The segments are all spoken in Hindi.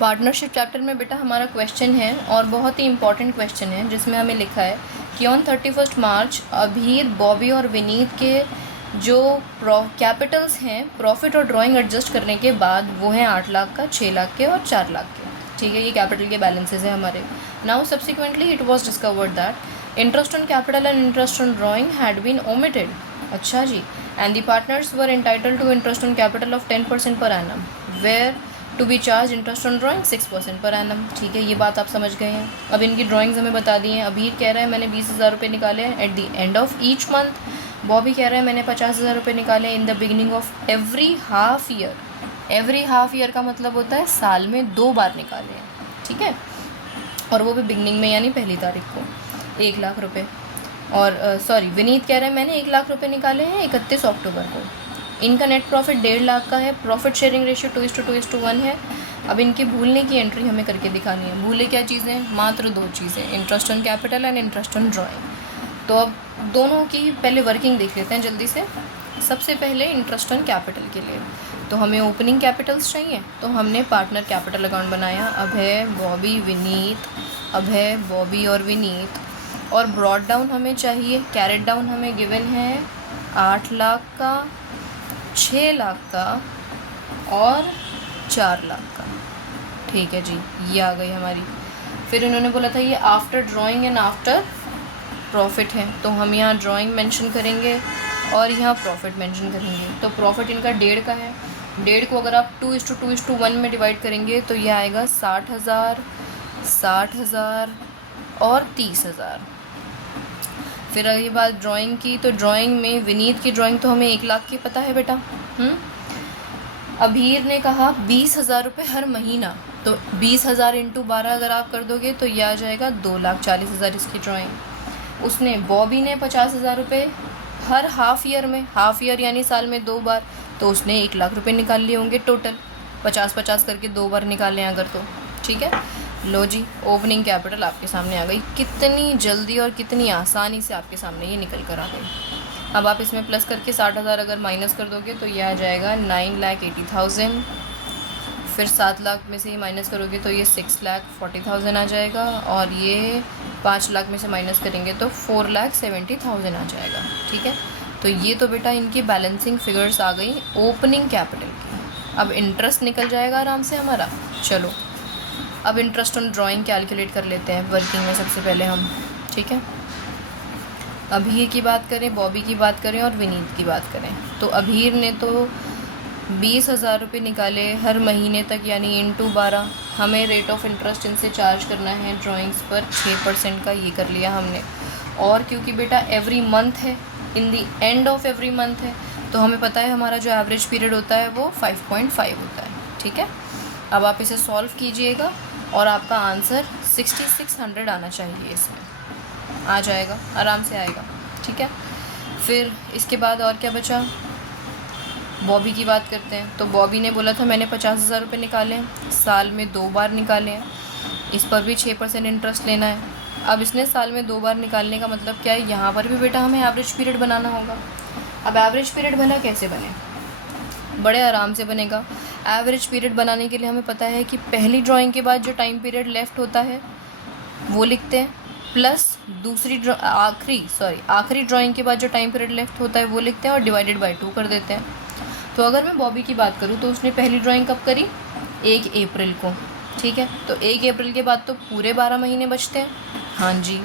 पार्टनरशिप चैप्टर में बेटा हमारा क्वेश्चन है और बहुत ही इंपॉर्टेंट क्वेश्चन है, जिसमें हमें लिखा है कि ऑन 31 मार्च अभीर, बॉबी और विनीत के जो कैपिटल्स हैं प्रॉफिट और ड्राइंग एडजस्ट करने के बाद वो हैं 8 लाख का, 6 लाख के और 4 लाख के। ठीक है, ये कैपिटल के बैलेंसेज हैं हमारे। Now subsequently it was discovered that interest on capital and interest on drawing had been omitted. अच्छा जी, and the partners were entitled to interest on capital of 10% per annum, were to be charged interest on drawing 6% per annum. ठीक है, ये बात आप समझ गए हैं। अब इनकी ड्राइंग्स हमें बता दी हैं। अभी कह रहा है मैंने 20,000 रुपये निकाले हैं at the end of each month. Bobby कह रहा है मैंने 50,000 रुपये निकाले in the beginning of every half year. Every half year का मतलब होता है साल में 2 बार निकाले हैं। ठीक है, और वो भी बिगनिंग में यानी पहली तारीख को 1 लाख रुपये। और विनीत कह रहे हैं मैंने 1 लाख रुपये निकाले हैं 31 अक्टूबर को। इनका नेट प्रॉफिट 1.5 लाख का है। प्रॉफिट शेयरिंग रेशियो 2:2:1 है। अब इनकी भूलने की एंट्री हमें करके दिखानी है। भूले क्या चीज़ें? मात्र 2 चीज़ें, interest on capital and interest on drawing. तो अब दोनों की पहले वर्किंग देख लेते हैं जल्दी से। सबसे पहले इंटरेस्ट ऑन कैपिटल के लिए तो हमें ओपनिंग कैपिटल्स चाहिए, तो हमने पार्टनर कैपिटल अकाउंट बनाया। अभय, बॉबी, विनीत, अभय, बॉबी और विनीत। और ब्रॉड डाउन हमें चाहिए, कैरेट डाउन हमें गिवन है 8 लाख का, 6 लाख का और 4 लाख का। ठीक है जी, ये आ गई हमारी। फिर इन्होंने बोला था ये after drawing and after profit है, तो हम यहाँ ड्राइंग मेंशन करेंगे और यहाँ प्रॉफिट मेंशन करेंगे। तो प्रॉफिट इनका 1.5 का है। 1.5 को अगर आप 2:2:1 में डिवाइड करेंगे तो ये आएगा 60,000, 60,000 और 30,000। फिर रही बात ड्राइंग की, तो ड्राइंग में विनीत की ड्राइंग तो हमें 1 लाख की पता है बेटा। अभीर ने कहा 20,000 रुपये हर महीना, तो 20,000 इंटू 12 अगर आप कर दोगे तो यह आ जाएगा 2,40,000 इसकी ड्राइंग। उसने बॉबी ने 50,000 रुपये हर हाफ ईयर में, हाफ ईयर यानी साल में 2 बार, तो उसने 1 लाख रुपये निकाल लिए होंगे टोटल। 50-50 करके 2 बार निकालें अगर तो। ठीक है, लो जी, ओपनिंग कैपिटल आपके सामने आ गई। कितनी जल्दी और कितनी आसानी से आपके सामने ये निकल कर आ गई। अब आप इसमें प्लस करके 60,000 अगर माइनस कर दोगे तो ये आ जाएगा 9,80,000। फिर 7 लाख में से ये माइनस करोगे तो ये 6,40,000 आ जाएगा। और ये 5 लाख में से माइनस करेंगे तो 4,70,000 आ जाएगा। ठीक है, तो ये तो बेटा इनकी बैलेंसिंग फिगर्स आ गई ओपनिंग कैपिटल की। अब इंटरेस्ट निकल जाएगा आराम से हमारा। चलो अब इंटरेस्ट ऑन ड्राइंग कैलकुलेट कर लेते हैं वर्किंग में सबसे पहले हम। ठीक है, अभीर की बात करें, बॉबी की बात करें और विनीत की बात करें, तो अभीर ने तो 20,000 रुपये निकाले हर महीने तक, यानी इंटू 12। हमें रेट ऑफ इंटरेस्ट इनसे चार्ज करना है ड्राइंग्स पर 6% का, ये कर लिया हमने। और क्योंकि बेटा एवरी मंथ है, इन दी एंड ऑफ एवरी मंथ है, तो हमें पता है हमारा जो एवरेज पीरियड होता है वो 5.5 होता है। ठीक है, अब आप इसे सॉल्व कीजिएगा और आपका आंसर 6600 आना चाहिए। इसमें आ जाएगा, आराम से आएगा। ठीक है, फिर इसके बाद और क्या बचा? बॉबी की बात करते हैं। तो बॉबी ने बोला था मैंने 50,000 रुपये निकाले हैं, साल में 2 बार निकाले हैं, इस पर भी 6% इंटरेस्ट लेना है। अब इसने साल में 2 बार निकालने का मतलब क्या है? यहाँ पर भी बेटा हमें एवरेज पीरियड बनाना होगा। अब एवरेज पीरियड भला कैसे बने? बड़े आराम से बनेगा। एवरेज पीरियड बनाने के लिए हमें पता है कि पहली ड्राइंग के बाद जो टाइम पीरियड लेफ़्ट होता है वो लिखते हैं, प्लस आखिरी ड्राइंग के बाद जो टाइम पीरियड लेफ़्ट होता है वो लिखते हैं और डिवाइडेड बाय 2 कर देते हैं। तो अगर मैं बॉबी की बात करूँ तो उसने पहली ड्राइंग कब करी? 1 अप्रैल को। ठीक है, तो 1 अप्रैल के बाद तो पूरे 12 महीने बचते हैं। हाँ जी।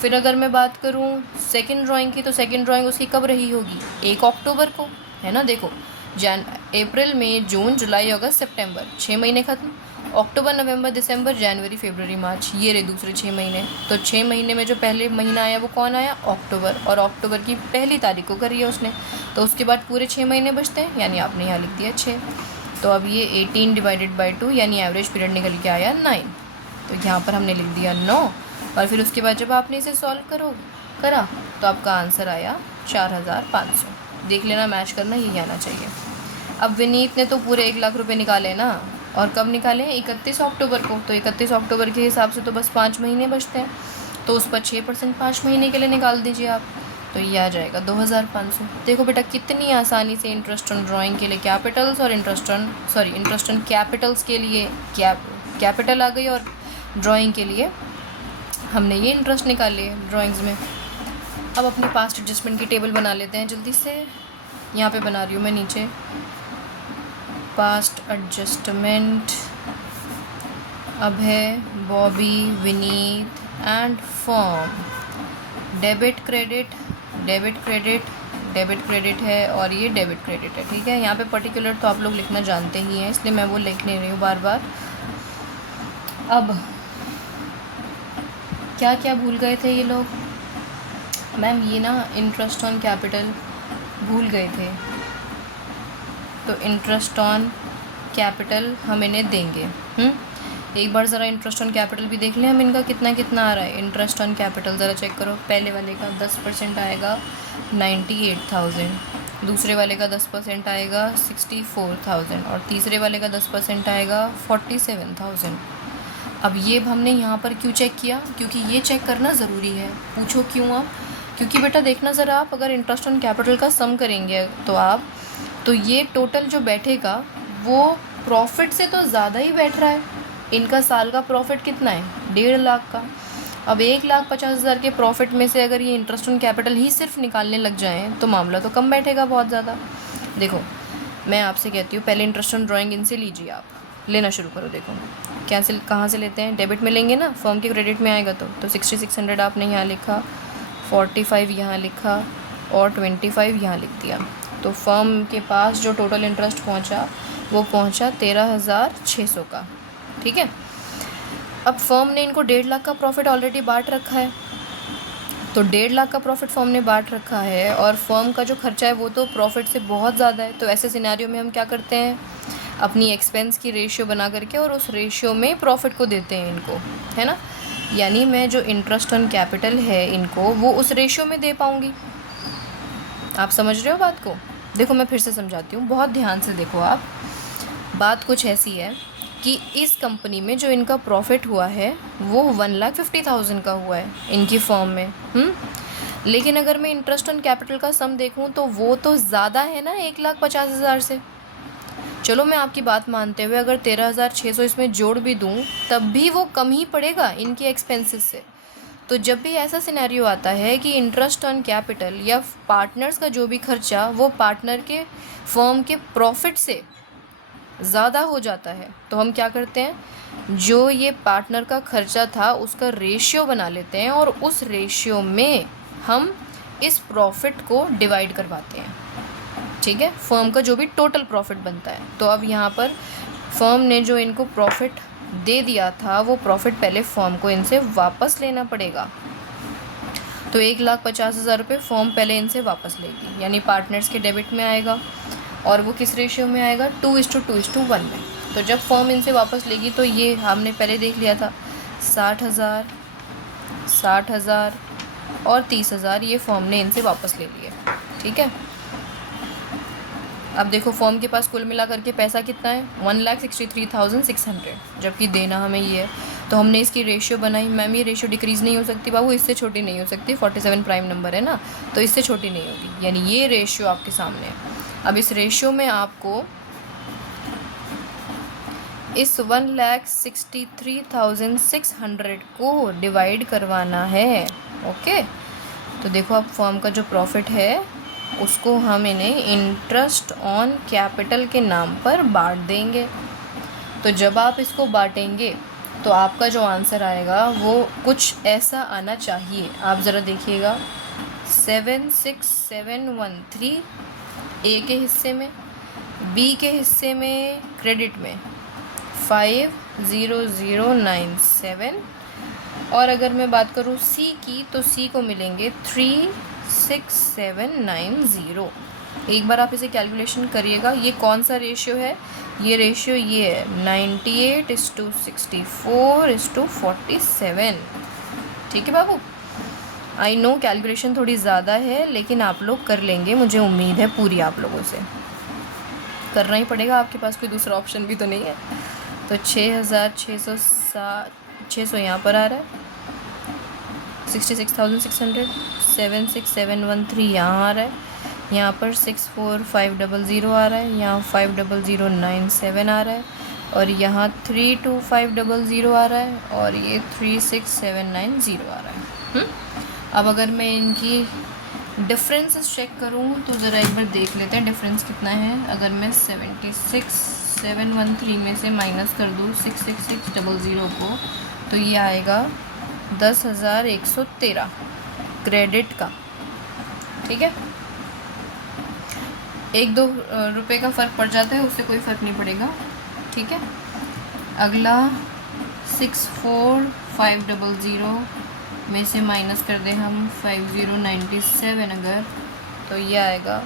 फिर अगर मैं बात करूँ सेकंड ड्राइंग की, तो सेकंड ड्राइंग उसकी कब रही होगी? 1 अक्टूबर को, है ना। देखो, अप्रैल, मई, जून, जुलाई, अगस्त, सितंबर, 6 महीने ख़त्म। अक्टूबर, नवंबर, दिसंबर, जनवरी, फरवरी, मार्च, ये रहे दूसरे 6 महीने। तो 6 महीने में जो पहले महीना आया वो कौन आया? अक्टूबर। और अक्टूबर की पहली तारीख को करी है उसने, तो उसके बाद पूरे 6 महीने बचते हैं, यानी आपने यहाँ लिख दिया 6। तो अब ये 18 डिवाइडेड बाई 2 यानी एवरेज पीरियड निकल के आया 9। तो यहाँ पर हमने लिख दिया 9। और फिर उसके बाद जब आपने इसे सॉल्व करा तो आपका आंसर आया 4,500। देख लेना, मैच करना, यही आना चाहिए। अब विनीत ने तो पूरे 1 लाख रुपए निकाले ना, और कब निकाले? 31 अक्टूबर को। तो 31 अक्टूबर के हिसाब से तो बस 5 महीने बचते हैं, तो उस पर 6% 5 महीने के लिए निकाल दीजिए आप। तो ये आ जाएगा 2500। देखो बेटा कितनी आसानी से इंटरेस्ट ऑन ड्राइंग के लिए कैपिटल्स और इंटरेस्ट ऑन कैपिटल्स के लिए कैपिटल आ गई और ड्राइंग के लिए हमने ये इंटरेस्ट निकाल लिए ड्राइंग्स में। अब अपनी पास्ट एडजस्टमेंट की टेबल बना लेते हैं जल्दी से। यहाँ पे बना रही हूँ मैं नीचे past adjustment, Abhay, Bobby, Vineet and form. Debit credit debit credit debit credit है और ये डेबिट क्रेडिट है, ठीक है। यहाँ पे पर्टिकुलर तो आप लोग लिखना जानते ही हैं, इसलिए मैं वो लिख नहीं रही हूँ बार बार। अब क्या क्या भूल गए थे ये लोग? मैम ये ना इंटरेस्ट ऑन कैपिटल भूल गए थे, तो इंटरेस्ट ऑन कैपिटल हम इन्हें देंगे। एक बार ज़रा इंटरेस्ट ऑन कैपिटल भी देख लें हम, इनका कितना कितना आ रहा है। इंटरेस्ट ऑन कैपिटल ज़रा चेक करो। पहले वाले का 10% आएगा 98,000, दूसरे वाले का 10% आएगा 64,000 और तीसरे वाले का 10% आएगा 47,000। अब ये हमने यहाँ पर क्यों चेक किया? क्योंकि ये चेक करना ज़रूरी है। पूछो क्यों? आप क्योंकि बेटा देखना ज़रा, आप अगर इंटरेस्ट ऑन कैपिटल का सम करेंगे तो ये टोटल जो बैठेगा वो प्रॉफिट से तो ज़्यादा ही बैठ रहा है। इनका साल का प्रॉफिट कितना है? 1.5 लाख का। अब 1,50,000 के प्रॉफिट में से अगर ये इंटरेस्ट ऑन कैपिटल ही सिर्फ निकालने लग जाएं तो मामला तो कम बैठेगा बहुत ज़्यादा। देखो मैं आपसे कहती हूँ पहले इंटरेस्ट ऑन ड्राइंग इनसे लीजिए, आप लेना शुरू करो। देखो कहाँ से लेते हैं? डेबिट में लेंगे ना, फर्म के क्रेडिट में आएगा तो 6600 आपने यहाँ लिखा, 45 यहाँ लिखा और 25 यहाँ लिख दिया। तो फर्म के पास जो टोटल इंटरेस्ट पहुँचा वो पहुँचा 13,600 का, ठीक है। अब फर्म ने इनको 1.5 लाख का प्रॉफिट ऑलरेडी बांट रखा है, तो 1.5 लाख का प्रॉफिट फर्म ने बांट रखा है और फर्म का जो खर्चा है वो तो प्रॉफिट से बहुत ज़्यादा है। तो ऐसे सिनेरियो में हम क्या करते हैं? अपनी एक्सपेंस की रेशियो बना करके और उस रेशियो में प्रॉफिट को देते हैं इनको, है ना। यानी मैं जो इंटरेस्ट ऑन कैपिटल है इनको वो उस रेशियो में दे पाऊँगी। आप समझ रहे हो बात को? देखो मैं फिर से समझाती हूँ, बहुत ध्यान से देखो आप। बात कुछ ऐसी है कि इस कंपनी में जो इनका प्रॉफिट हुआ है वो 1,50,000 का हुआ है इनकी फर्म में। लेकिन अगर मैं इंटरेस्ट ऑन कैपिटल का सम देखूं तो वो तो ज़्यादा है ना 1,50,000 से। चलो मैं आपकी बात मानते हुए अगर 13,600 इसमें जोड़ भी दूं तब भी वो कम ही पड़ेगा इनके एक्सपेंसेस से। तो जब भी ऐसा सिनेरियो आता है कि इंटरेस्ट ऑन कैपिटल या पार्टनर्स का जो भी खर्चा वो पार्टनर के फर्म के प्रॉफिट से ज़्यादा हो जाता है, तो हम क्या करते हैं? जो ये पार्टनर का खर्चा था उसका रेशियो बना लेते हैं और उस रेशियो में हम इस प्रॉफिट को डिवाइड करवाते हैं, ठीक है। फर्म का जो भी टोटल प्रॉफिट बनता है। तो अब यहाँ पर फर्म ने जो इनको प्रॉफिट दे दिया था वो प्रॉफिट पहले फर्म को इनसे वापस लेना पड़ेगा। तो 1,50,000 रुपये फर्म पहले इनसे वापस लेगी, यानी पार्टनर्स के डेबिट में आएगा और वो किस रेशियो में आएगा? 2:2:1 में। तो जब फर्म इनसे वापस लेगी तो ये हमने पहले देख लिया था 60,000 और 30,000 ये फर्म ने इनसे वापस ले लिए, ठीक है। अब देखो फर्म के पास कुल मिला करके पैसा कितना है? 1,63,600, जबकि देना हमें ये है। तो हमने इसकी रेशियो बनाई। मैम ये रेशियो डिक्रीज़ नहीं हो सकती बाबू, इससे छोटी नहीं हो सकती, 47 प्राइम नंबर है ना, तो इससे छोटी नहीं होगी, यानी ये रेशियो आपके सामने है। अब इस रेशियो में आपको इस 1,63,600 को डिवाइड करवाना है, ओके। तो देखो अब फर्म का जो प्रॉफिट है उसको हम इन्हें इंटरेस्ट ऑन कैपिटल के नाम पर बांट देंगे। तो जब आप इसको बांटेंगे तो आपका जो आंसर आएगा वो कुछ ऐसा आना चाहिए। आप ज़रा देखिएगा 76713 ए के हिस्से में, बी के हिस्से में क्रेडिट में 50097 और अगर मैं बात करूँ सी की तो सी को मिलेंगे 36790। एक बार आप इसे कैलकुलेशन करिएगा। ये कौन सा रेशियो है? ये रेशियो ये है 98:64:47, ठीक है बाबू। आई नो कैलकुलेशन थोड़ी ज़्यादा है लेकिन आप लोग कर लेंगे, मुझे उम्मीद है पूरी। आप लोगों से करना ही पड़ेगा, आपके पास कोई दूसरा ऑप्शन भी तो नहीं है। तो 6,600 यहाँ पर आ रहा है 66,600, 64713 यहाँ आ रहा है, यहाँ पर 64500 आ रहा है, यहाँ 50097 आ रहा है, और यहाँ 32500 आ रहा है, और ये 36790 आ रहा है। अब अगर मैं इनकी डिफरेंसेस चेक करूँ तो ज़रा एक बार देख लेते हैं डिफरेंस कितना है। अगर मैं 76713 में से माइनस कर दूँ 66600 को, तो ये आएगा 10,113 क्रेडिट का। ठीक है, 1-2 रुपये का फ़र्क पड़ जाता है, उससे कोई फ़र्क नहीं पड़ेगा। ठीक है, अगला 64500 में से माइनस कर दें हम 5097 अगर, तो ये आएगा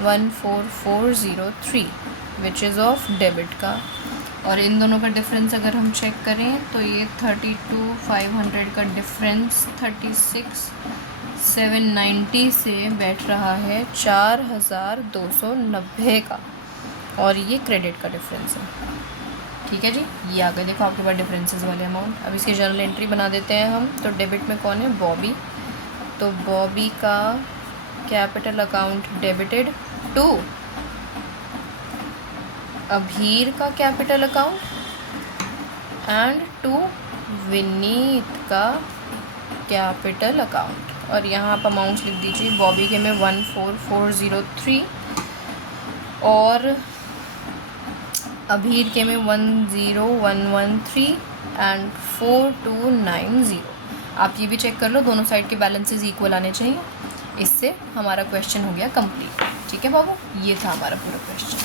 14403 विच इज़ ऑफ डेबिट का। और इन दोनों का डिफरेंस अगर हम चेक करें तो ये 32,500 का डिफरेंस 36,790 से बैठ रहा है 4,290 का, और ये क्रेडिट का डिफरेंस है। ठीक है जी, ये आ गए देखो आपके पास डिफरेंसेस वाले अमाउंट। अब इसकी जर्नल एंट्री बना देते हैं हम। तो डेबिट में कौन है? बॉबी। तो बॉबी का capital account debited to Abhir का capital account and to Vineet का कैपिटल अकाउंट। और यहाँ आप अमाउंट्स लिख दीजिए। बॉबी के में 14403 और अभीर के में 10113 एंड 4290। आप ये भी चेक कर लो, दोनों साइड के बैलेंसेस इक्वल आने चाहिए। इससे हमारा क्वेश्चन हो गया कंप्लीट। ठीक है बाबू, ये था हमारा पूरा क्वेश्चन।